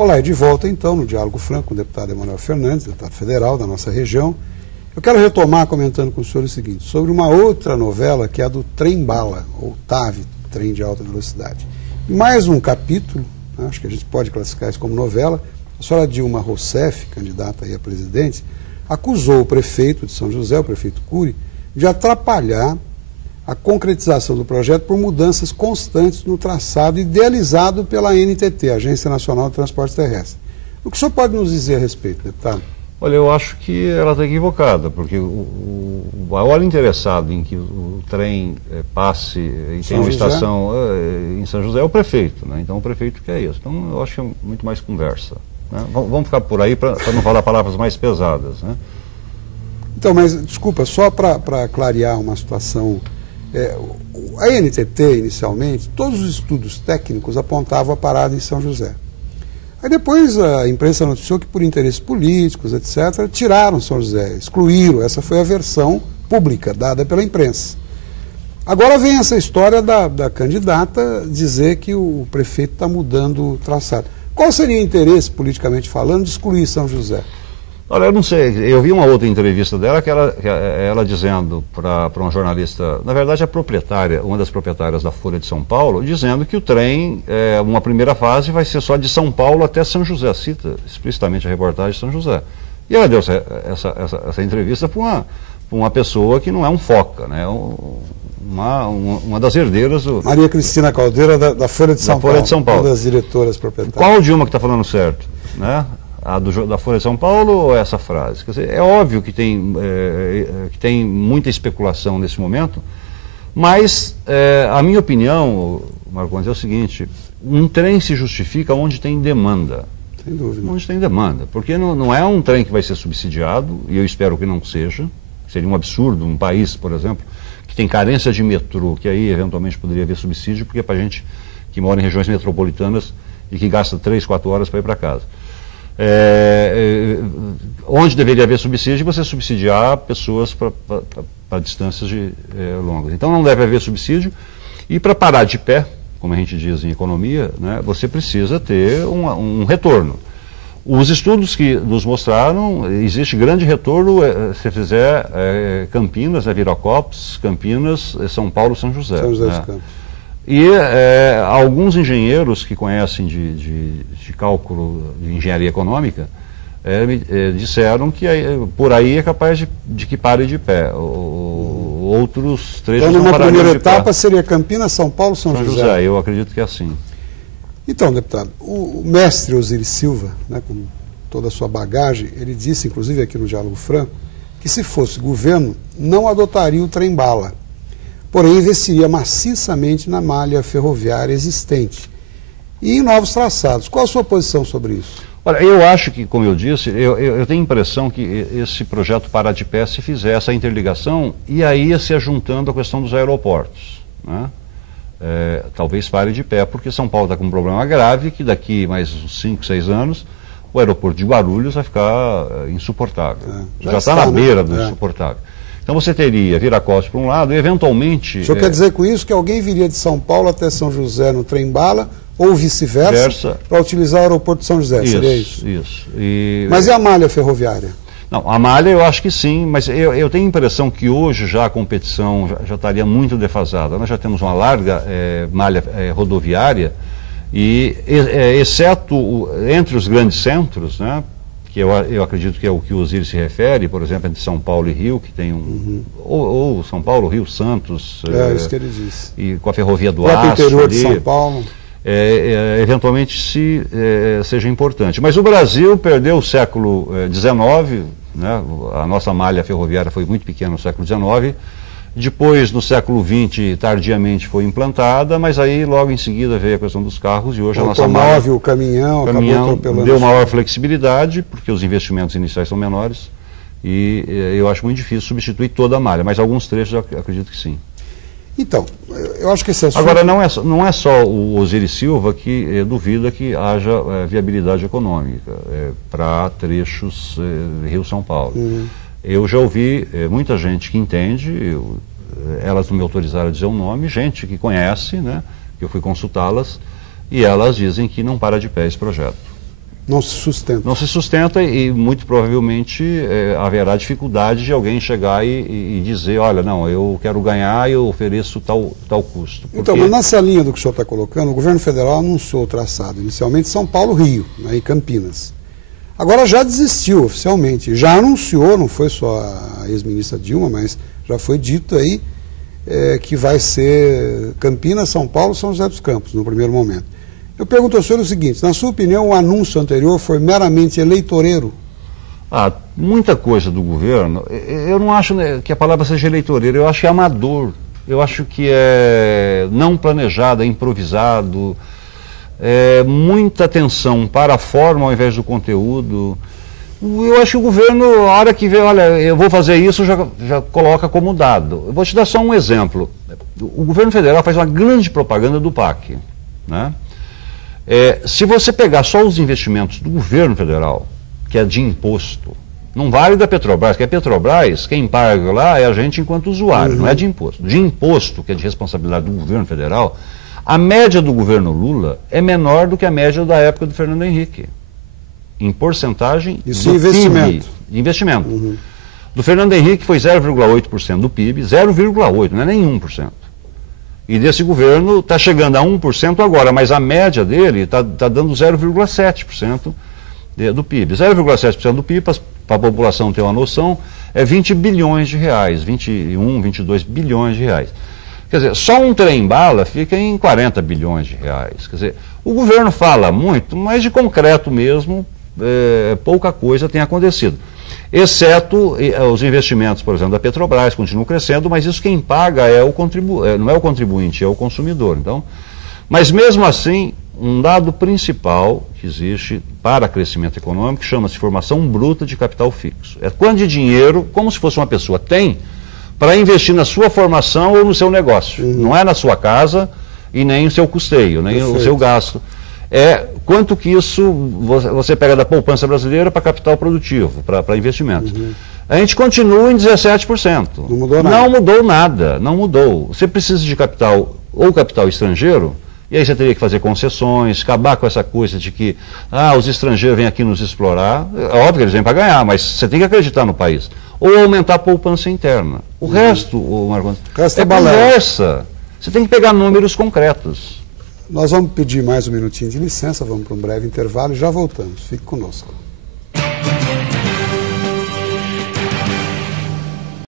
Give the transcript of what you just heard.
Olá, e de volta então no Diálogo Franco com o deputado Emanuel Fernandes, deputado federal da nossa região. Eu quero retomar comentando com o senhor o seguinte, sobre uma outra novela que é a do Trem-Bala, ou TAV, Trem de Alta Velocidade. E mais um capítulo, né, acho que a gente pode classificar isso como novela, a senhora Dilma Rousseff, candidata aí a presidente, acusou o prefeito de São José, o prefeito Cury, de atrapalhar a concretização do projeto por mudanças constantes no traçado idealizado pela ANTT, Agência Nacional de Transporte Terrestre. O que o senhor pode nos dizer a respeito, deputado? Olha, eu acho que ela está equivocada, porque o maior interessado em que o trem passe e tenha uma estação em São José é o prefeito, né? Então o prefeito quer isso. Então eu acho que é muito mais conversa, né? Vamos ficar por aí para não falar palavras mais pesadas, né? Então, mas desculpa, só para clarear uma situação, a ANTT inicialmente, todos os estudos técnicos apontavam a parada em São José. Aí depois a imprensa noticiou que por interesses políticos, etc., tiraram São José, excluíram. Essa foi a versão pública dada pela imprensa. Agora vem essa história da candidata dizer que o prefeito está mudando o traçado. Qual seria o interesse, politicamente falando, de excluir São José? Olha, eu não sei, eu vi uma outra entrevista dela que ela dizendo para um jornalista, na verdade a proprietária, uma das proprietárias da Folha de São Paulo, dizendo que o trem, uma primeira fase, vai ser só de São Paulo até São José, cita explicitamente a reportagem de São José. E ela deu essa entrevista para uma pessoa que não é um foca, né? Uma das herdeiras do... Maria Cristina Caldeira, da Folha de São Paulo. Folha de São Paulo. Uma das diretoras proprietárias. Qual Dilma que está falando certo, né? A da Folha de São Paulo ou essa frase? Quer dizer, é óbvio que tem muita especulação nesse momento, mas a minha opinião, Marcondes, é o seguinte: um trem se justifica onde tem demanda. Sem dúvida. Onde tem demanda, porque não é um trem que vai ser subsidiado, e eu espero que não seja. Seria um absurdo um país, por exemplo, que tem carência de metrô, que aí eventualmente poderia haver subsídio, porque é para gente que mora em regiões metropolitanas e que gasta 3, 4 horas para ir para casa. Onde deveria haver subsídio, você subsidiar pessoas para distâncias longas. Então não deve haver subsídio, e para parar de pé, como a gente diz em economia, né, você precisa ter um retorno. Os estudos que nos mostraram, existe grande retorno se fizer Campinas, Viracopos, Campinas, São Paulo, São José. São José né? dos Campos. E alguns engenheiros que conhecem de cálculo, de engenharia econômica, disseram que por aí é capaz de que pare de pé. Outros trechos então, não parariam de pé. Primeira etapa seria Campinas, São Paulo, São José. Eu acredito que é assim. Então, deputado, o mestre Osiris Silva, né, com toda a sua bagagem, ele disse, inclusive aqui no Diálogo Franco, que se fosse governo, não adotaria o trem-bala, porém investiria maciçamente na malha ferroviária existente e em novos traçados. Qual a sua posição sobre isso? Olha, eu acho que, como eu disse, eu tenho a impressão que esse projeto parar de pé se fizer essa interligação e aí ia se ajuntando a questão dos aeroportos, né? Talvez pare de pé, porque São Paulo está com um problema grave, que daqui mais uns 5, 6 anos, o aeroporto de Guarulhos vai ficar insuportável. Já está na beira do insuportável. Então você teria Viracopos por um lado e eventualmente... O senhor quer dizer com isso que alguém viria de São Paulo até São José no trem-bala ou vice-versa para utilizar o aeroporto de São José? Seria isso? Isso. Mas e a malha ferroviária? Não, a malha eu acho que sim, mas eu tenho a impressão que hoje já a competição já estaria muito defasada. Nós já temos uma larga malha rodoviária e, exceto entre os grandes centros, né, que eu acredito que é o que o Osiris se refere, por exemplo, entre São Paulo e Rio, que tem ou São Paulo, Rio, Santos, isso que ele disse. E com a ferrovia do Aço, o interior ali, de São Paulo. Eventualmente seja importante. Mas o Brasil perdeu o século XIX, né? A nossa malha ferroviária foi muito pequena no século XIX. Depois, no século XX, tardiamente foi implantada, mas aí logo em seguida veio a questão dos carros e hoje a nossa malha... O caminhão acabou atropelando. Deu maior flexibilidade, porque os investimentos iniciais são menores, e eu acho muito difícil substituir toda a malha, mas alguns trechos eu acredito que sim. Então, eu acho que esse assunto... Agora, não é só o Osiris Silva que duvida que haja viabilidade econômica para trechos Rio-São Paulo. Eu já ouvi muita gente que entende, elas não me autorizaram a dizer o nome, gente que conhece, né, que eu fui consultá-las, e elas dizem que não para de pé esse projeto. Não se sustenta. Não se sustenta e muito provavelmente haverá dificuldade de alguém chegar e dizer, olha, não, eu quero ganhar e eu ofereço tal custo. Porque... Então, mas nessa linha do que o senhor está colocando, o governo federal anunciou o traçado inicialmente São Paulo, Rio, né, e Campinas. Agora já desistiu oficialmente, já anunciou, não foi só a ex-ministra Dilma, mas já foi dito aí que vai ser Campinas, São Paulo, São José dos Campos, no primeiro momento. Eu pergunto ao senhor o seguinte, na sua opinião, o anúncio anterior foi meramente eleitoreiro? Muita coisa do governo, eu não acho que a palavra seja eleitoreiro, eu acho que é amador, eu acho que é não planejado, é improvisado, muita atenção para a forma ao invés do conteúdo. Eu acho que o governo, a hora que vê, olha, eu vou fazer isso, já coloca como dado. Eu vou te dar só um exemplo. O governo federal faz uma grande propaganda do PAC, né? Se você pegar só os investimentos do governo federal, que é de imposto, não vale da Petrobras, que a Petrobras, quem paga lá é a gente enquanto usuário, não é de imposto. De imposto, que é de responsabilidade do governo federal, a média do governo Lula é menor do que a média da época do Fernando Henrique. Em porcentagem do investimento. PIB, de investimento. Do Fernando Henrique foi 0,8% do PIB, 0,8%, não é nem 1%. E desse governo está chegando a 1% agora, mas a média dele está dando 0,7% do PIB. 0,7% do PIB, para a população ter uma noção, é 20 bilhões de reais, 21, 22 bilhões de reais. Quer dizer, só um trem-bala fica em 40 bilhões de reais. Quer dizer, o governo fala muito, mas de concreto mesmo, pouca coisa tem acontecido. Exceto os investimentos, por exemplo, da Petrobras, continuam crescendo, mas isso quem paga não é o contribuinte, é o consumidor. Então, mas mesmo assim, um dado principal que existe para crescimento econômico chama-se formação bruta de capital fixo. É quanto de dinheiro, como se fosse uma pessoa, tem para investir na sua formação ou no seu negócio. Não é na sua casa e nem no seu custeio, nem no seu gasto. Quanto que isso você pega da poupança brasileira para capital produtivo, para investimentos. A gente continua em 17%. Não mudou nada. Não mudou nada, não mudou. Você precisa de capital, ou capital estrangeiro, e aí você teria que fazer concessões, acabar com essa coisa de que os estrangeiros vêm aqui nos explorar. É óbvio que eles vêm para ganhar, mas você tem que acreditar no país. Ou aumentar a poupança interna. O resto, Marcos, é conversa. Você tem que pegar números concretos. Nós vamos pedir mais um minutinho de licença, vamos para um breve intervalo e já voltamos. Fique conosco.